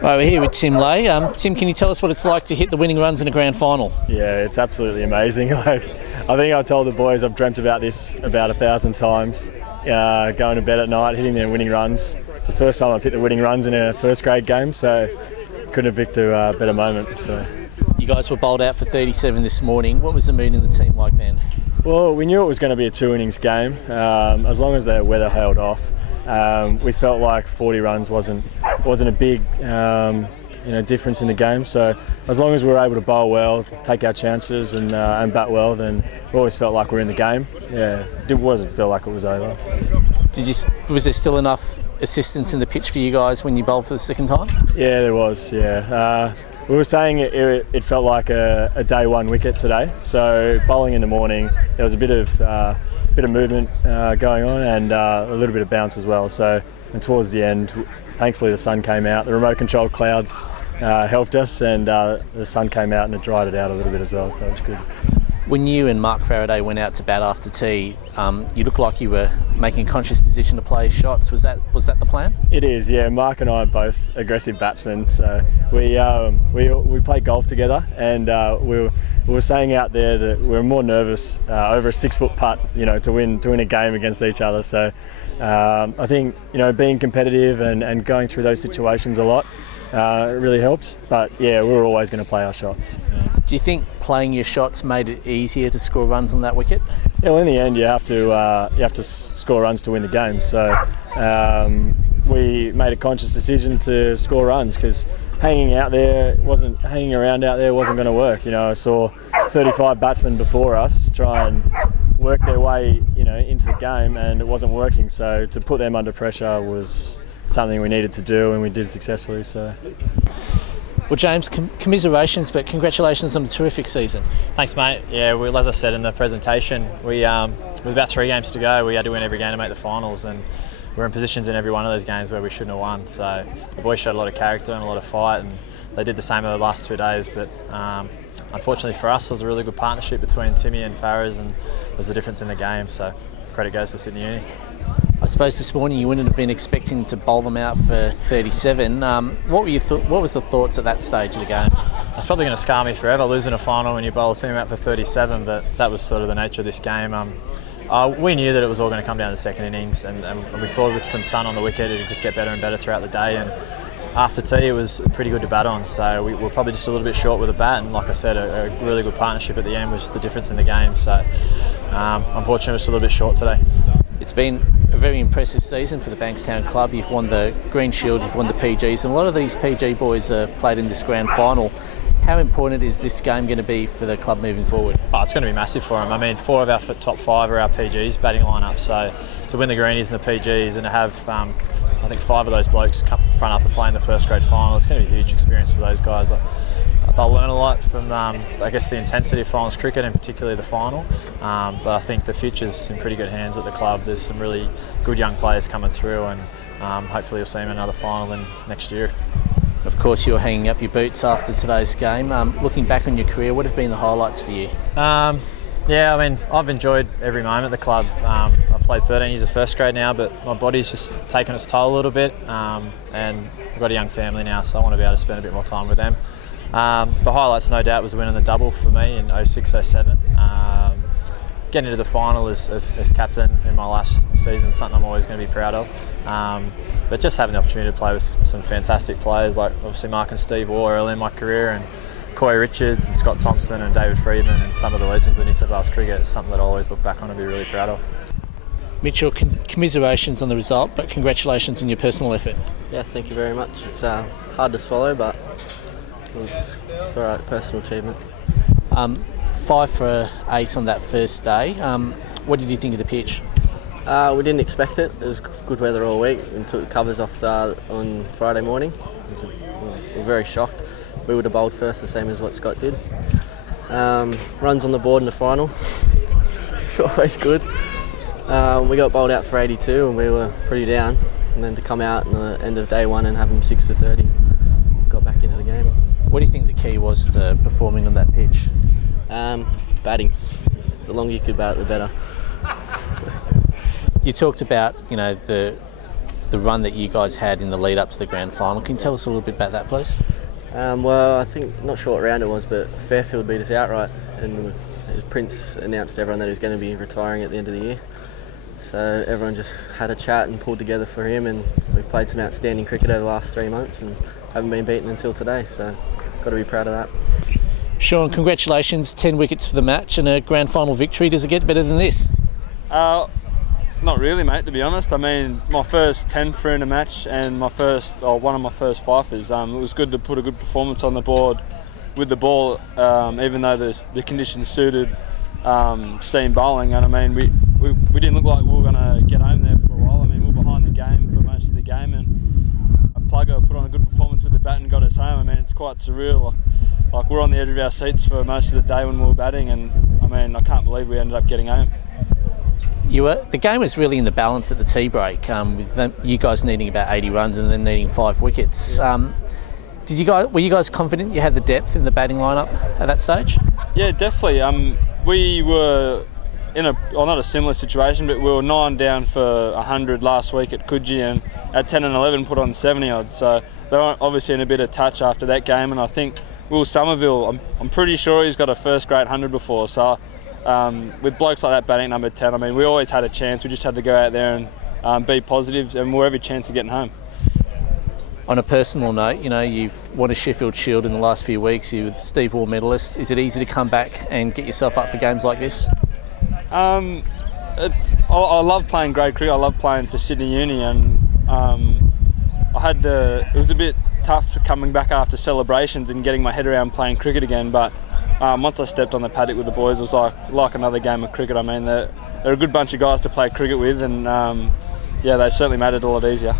Right, we're here with Tim Ley. Tim, can you tell us what it's like to hit the winning runs in a grand final? Yeah, it's absolutely amazing. I think I've told the boys I've dreamt about this about 1,000 times. Going to bed at night, hitting their winning runs. It's the first time I've hit the winning runs in a first grade game, so couldn't have picked a better moment. So. You guys were bowled out for 37 this morning. What was the mood in the team like then? Well, we knew it was going to be a 2 innings game, as long as the weather held off. We felt like 40 runs wasn't a big difference in the game. So as long as we were able to bowl well, take our chances and bat well, then we always felt like we were in the game. Yeah, it wasn't feel like it was over. So. Was there still enough assistance in the pitch for you guys when you bowled for the second time? Yeah, there was. Yeah. We were saying it felt like a day one wicket today. So bowling in the morning, there was a bit of movement going on and a little bit of bounce as well. So and towards the end, thankfully the sun came out. The remote controlled clouds helped us, and the sun came out and it dried it out a little bit as well. So it was good. When you and Mark Faraday went out to bat after tea, you looked like you were making a conscious decision to play shots. Was that the plan? It is, yeah. Mark and I are both aggressive batsmen, so we play golf together, and we were saying out there that we were more nervous over a 6-foot putt, to win a game against each other. So I think being competitive and going through those situations a lot really helps. But yeah, we were always going to play our shots. Yeah. Do you think playing your shots made it easier to score runs on that wicket? Yeah, well, in the end, you have to score runs to win the game. So we made a conscious decision to score runs because hanging around out there wasn't going to work. I saw 35 batsmen before us try and work their way, into the game, and it wasn't working. So to put them under pressure was something we needed to do, and we did successfully. So. Well, James, commiserations, but congratulations on a terrific season. Thanks, mate. Yeah, as I said in the presentation, with about 3 games to go, we had to win every game to make the finals, and we're in positions in every one of those games where we shouldn't have won. So the boys showed a lot of character and a lot of fight, and they did the same over the last 2 days. But unfortunately for us, there was a really good partnership between Timmy and Farahs, and there's a difference in the game. So credit goes to Sydney Uni. I suppose this morning you wouldn't have been expecting to bowl them out for 37. What was the thoughts at that stage of the game? It's probably going to scar me forever, losing a final when you bowl a team out for 37, but that was sort of the nature of this game. We knew that it was all going to come down to the second innings, and we thought with some sun on the wicket it'd just get better and better throughout the day. And after tea it was pretty good to bat on, so we were probably just a little bit short with the bat, and like I said, a really good partnership at the end was the difference in the game. So unfortunately, we're just a little bit short today. It's been a very impressive season for the Bankstown Club. You've won the Green Shield, you've won the PGs, and a lot of these PG boys have played in this grand final. How important is this game going to be for the club moving forward? Oh, it's going to be massive for them. I mean, 4 of our top 5 are our PGs batting lineup, so to win the Greenies and the PGs and to have, I think 5 of those blokes come front up and play in the first grade final, it's going to be a huge experience for those guys. They'll learn a lot from, I guess, the intensity of finals cricket, and particularly the final. But I think the future's in pretty good hands at the club. There's some really good young players coming through, and hopefully you'll see them in another final next year. Of course, you're hanging up your boots after today's game. Looking back on your career, what have been the highlights for you? Yeah, I mean, I've enjoyed every moment at the club. I've played 13 years of first grade now, but my body's just taken its toll a little bit, and I've got a young family now, so I want to be able to spend a bit more time with them. The highlights, no doubt, was winning the double for me in 06-07. Getting into the final as captain in my last season is something I'm always going to be proud of. But just having the opportunity to play with some fantastic players, like obviously Mark and Steve Waugh early in my career, and Coy Richards and Scott Thompson and David Freedman, and some of the legends of New South Wales cricket, is something that I always look back on and be really proud of. Mitchell, commiserations on the result, but congratulations on your personal effort. Yeah, thank you very much. It's hard to swallow, but it's all right, personal achievement. 5 for 8 on that first day. What did you think of the pitch? We didn't expect it. It was good weather all week and took the covers off on Friday morning. We were very shocked. We would have bowled first, the same as what Scott did. Runs on the board in the final. It's always good. We got bowled out for 82 and we were pretty down. And then to come out in the end of day 1 and have them 6 for 30, got back into the game. What do you think the key was to performing on that pitch? Batting. the longer you could bat, the better. You talked about, you know, the run that you guys had in the lead up to the grand final. Can you tell us a little bit about that, please? Well, I think, not sure what round it was, but Fairfield beat us outright, and Prince announced to everyone that he was going to be retiring at the end of the year. So everyone just had a chat and pulled together for him, and we've played some outstanding cricket over the last 3 months and haven't been beaten until today, so got to be proud of that. Sean, congratulations, 10 wickets for the match and a grand final victory. Does it get better than this? Not really, mate, to be honest. I mean, my first 10 for in a match and one of my first fifers. It was good to put a good performance on the board with the ball, even though the conditions suited seam bowling. And I mean, we didn't look like we were going to get home there for a while. I mean, we were behind the game for most of the game, and a plugger put on a good performance with the bat and got us home. I mean, it's quite surreal. Like we're on the edge of our seats for most of the day when we were batting, and I mean, I can't believe we ended up getting home. The game was really in the balance at the tea break, with you guys needing about 80 runs and then needing 5 wickets. Were you guys confident you had the depth in the batting lineup at that stage? Yeah, definitely. We were in not a similar situation, but we were 9 down for 100 last week at Coogee, and at 10 and 11 put on 70 odd. So they were obviously in a bit of touch after that game, and I think Will Somerville, I'm pretty sure he's got a first grade 100 before. So with blokes like that batting at number 10, I mean, we always had a chance. We just had to go out there and be positives, and we'll have every chance of getting home. On a personal note, you know, you've won a Sheffield Shield in the last few weeks. You're the Steve Waugh medalist. Is it easy to come back and get yourself up for games like this? I love playing grade cricket. I love playing for Sydney Uni, and it was a bit tough coming back after celebrations and getting my head around playing cricket again, but once I stepped on the paddock with the boys, it was like another game of cricket. I mean, they're a good bunch of guys to play cricket with, and yeah, they certainly made it a lot easier.